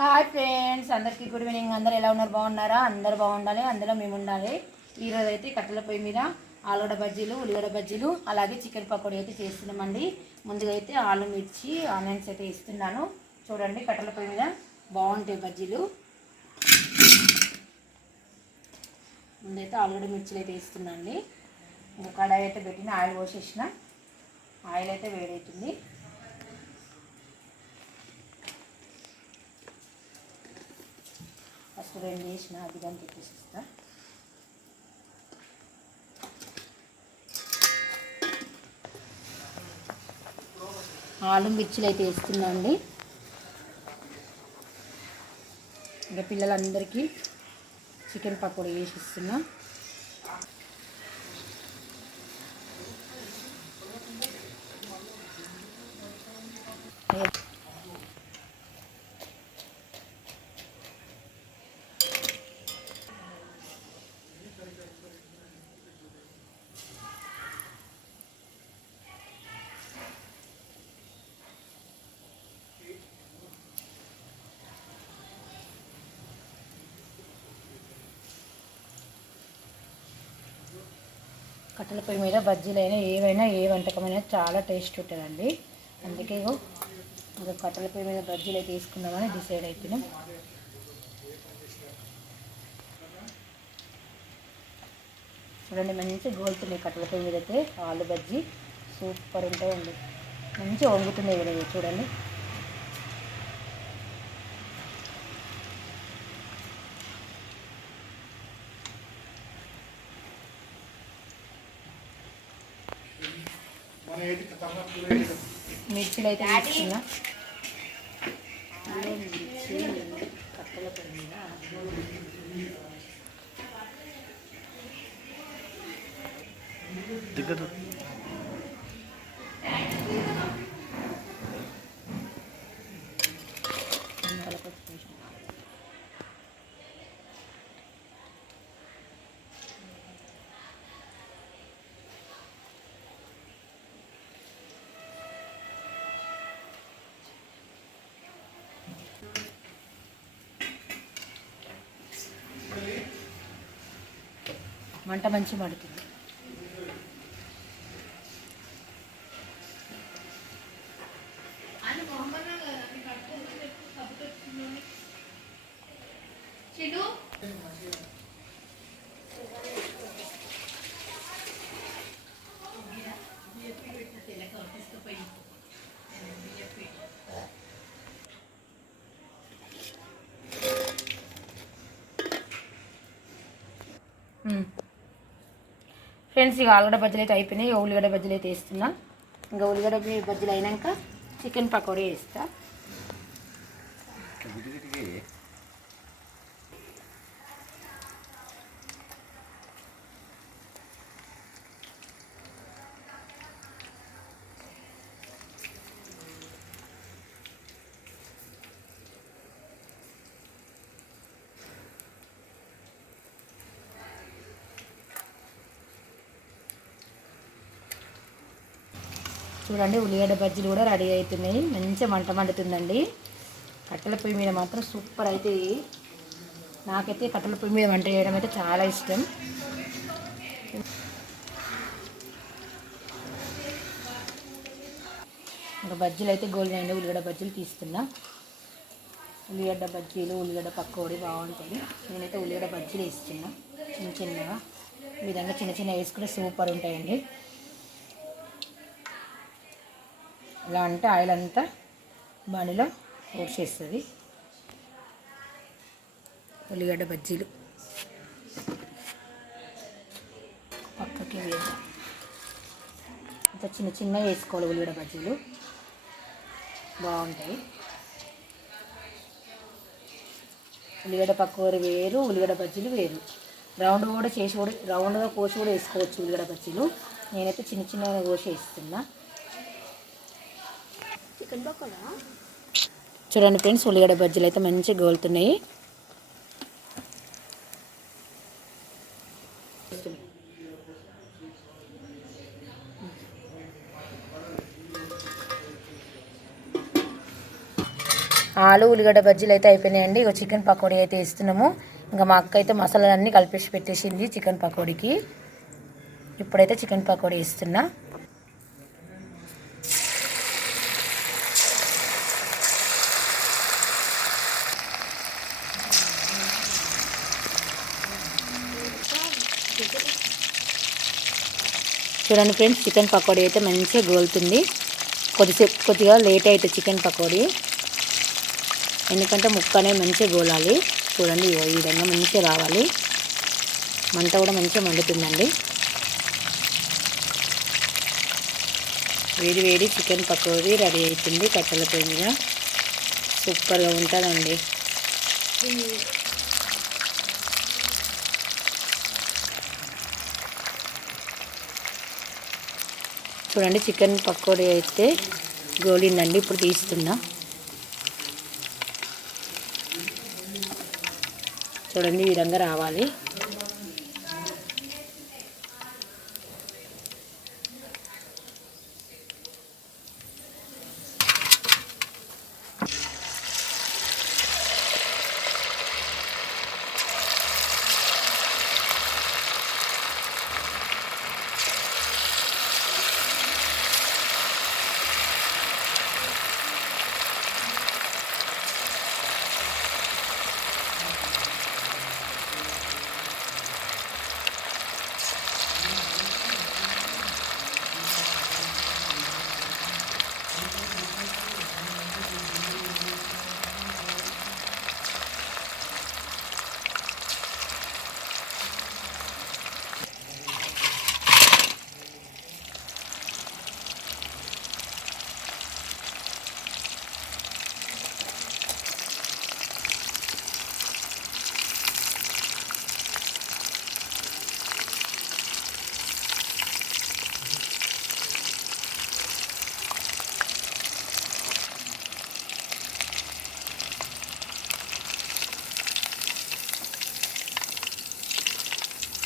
Hi friends, అందరికీ good evening. అందరు ఎలా ఉన్నారు? బాగున్నారా? అందరు బాగుండాలి, అందులో మేము ఉండాలి. ఈరోజు అయితే కట్టెల పొయ్యి మీద ఆలుగడ్డ బజ్జీలు, ఉల్లిగడ్డ బజ్జీలు, అలాగే చికెన్ పకోడీ అయితే చేస్తున్నామండి. ముందుగా అయితే ఆలు మిర్చి ఆనియన్స్ అయితే ఇస్తున్నాను. చూడండి, కట్టెల పొయ్యి మీద బాగుంటాయి బజ్జీలు. ముందైతే ఆలుగడ్డ మిర్చిలు అయితే ఇస్తున్నాండి. ఇంకా కడాయి అయితే పెట్టిన, ఆయిల్ పోసేసిన. ఆయిల్ అయితే వేడవుతుంది. ఫస్ట్ రెండు వేసిన అదిగాని తెప్పిస్తా. ఆలు మిర్చిలు అయితే వేస్తున్నా అండి. ఇంకా పిల్లలందరికీ చికెన్ పకోడీ వేసి ఇస్తున్నా. కట్టెల పొయ్యి మీద బజ్జీలైనా ఏవైనా ఏ వంటకమైనా చాలా టేస్ట్ ఉంటుందండి. అందుకే ఇంకా కట్టెల పొయ్యి మీద బజ్జీలు అయితే తీసుకుందామని డిసైడ్ అవుతున్నాం. చూడండి, మంచి గోలుతున్నాయి కట్టెల పొయ్యి మీద అయితే ఆలు బజ్జీ సూపర్ ఉంటాయండి. మంచిగా వంగుతున్నాయి కదా, చూడండి. మిర్చిలు అయితే తీసుకున్నా. మిర్చి కట్టెల పొయ్యి మీద మంట మంచి మడుతుంది. ఫ్రెండ్స్, ఇక ఆలుగడ్డ బజ్జీలు అయితే అయిపోయినాయి. ఉల్లిగడ్డ బజ్జీలు అయితే వేస్తున్నా. ఇంకా ఉల్లిగడ్డ బజ్జీలు అయినాక చికెన్ పకోడీ వేస్తా. చూడండి, ఉల్లిగడ్డ బజ్జీలు కూడా రెడీ అవుతున్నాయి. మంచిగా మంట మండుతుందండి. కట్టెల పొయ్యి మీద మాత్రం సూపర్ అవుతాయి. నాకైతే కట్టెల పొయ్యి మీద వంట చేయడం అయితే చాలా ఇష్టం. ఇంకా బజ్జీలు అయితే గోల్డెన్ ఉల్లిగడ్డ బజ్జీలు తీస్తున్నా. ఉల్లిగడ్డ బజ్జీలు, ఉల్లిగడ్డ పకోడీ బాగుంటుంది. నేనైతే ఉల్లిగడ్డ బజ్జీలు వేస్తున్నా చిన్న చిన్నగా. ఈ విధంగా చిన్న చిన్న వేసుకుంటే సూపర్ ఉంటాయండి. ఇలా అంటే ఆయిల్ అంతా బండిలో ఓడ్చేస్తుంది. ఉల్లిగడ్డ బజ్జీలు పక్కకి వేద్దాం. అంత చిన్న చిన్నగా వేసుకోవాలి. ఉల్లిగడ్డ బజ్జీలు బాగుంటాయి. ఉల్లిగడ్డ పకోడీ వేరు, ఉల్లిగడ్డ బజ్జీలు వేరు. రౌండ్గా కోసి కూడా వేసుకోవచ్చు ఉల్లిగడ్డ బజ్జీలు. నేనైతే చిన్న చిన్నగా కోసి వేస్తున్నా. చూడండి ఫ్రెండ్స్, ఉల్లిగడ్డ బజ్జీలు అయితే మంచిగా గోలుతున్నాయి. ఆలు ఉల్లిగడ్డ బజ్జీలు అయితే అయిపోయినాయండి. ఇక చికెన్ పకోడీ అయితే వేస్తున్నాము. ఇంకా మా అక్క అయితే మసాలాలన్నీ కలిపేసి పెట్టేసింది చికెన్ పకోడీకి. ఇప్పుడైతే చికెన్ పకోడీ వేస్తున్నా. చూడండి ఫ్రెండ్స్, చికెన్ పకోడీ అయితే మంచిగా గోలుతుంది. కొద్దిగా లేట్ అయితే చికెన్ పకోడీ, ఎందుకంటే ముక్క అనేది మంచిగా గోలాలి. చూడండి ఈ విధంగా మంచిగా రావాలి. మంట కూడా మంచిగా మండుతుందండి. వేడి వేడి చికెన్ పకోడీ రెడీ అవుతుంది కట్టెల పొయ్యి మీద. సూపర్గా ఉంటుందండి. చూడండి చికెన్ పకోడీ అయితే గోలిందండి. ఇప్పుడు తీస్తున్నా. చూడండి ఈ విధంగా రావాలి.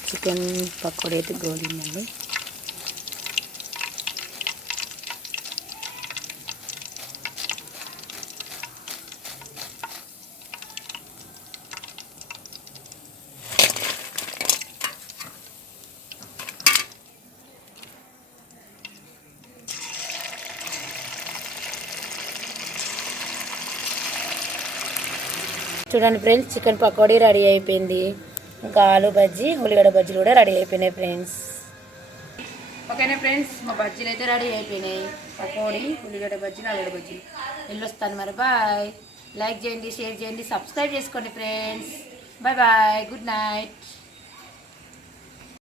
చికెన్ పకోడీ అయితే గోలిందండి. చూడండి ఫ్రెండ్స్, చికెన్ పకోడీ రెడీ అయిపోయింది. ఇంకా ఆలు బజ్జీ ఉల్లిగడ్డ బజ్జీలు కూడా రెడీ అయిపోయినాయి ఫ్రెండ్స్. ఓకేనా ఫ్రెండ్స్, మా బజ్జీలు అయితే రెడీ అయిపోయినాయి. పకోడీ ఉల్లిగడ్డ బజ్జీలు ఆలుగడ్డ బజ్జీలు. వెళ్ళొస్తాను మరి. బాయ్. లైక్ చేయండి, షేర్ చేయండి, సబ్స్క్రైబ్ చేసుకోండి friends. Bye bye, good night.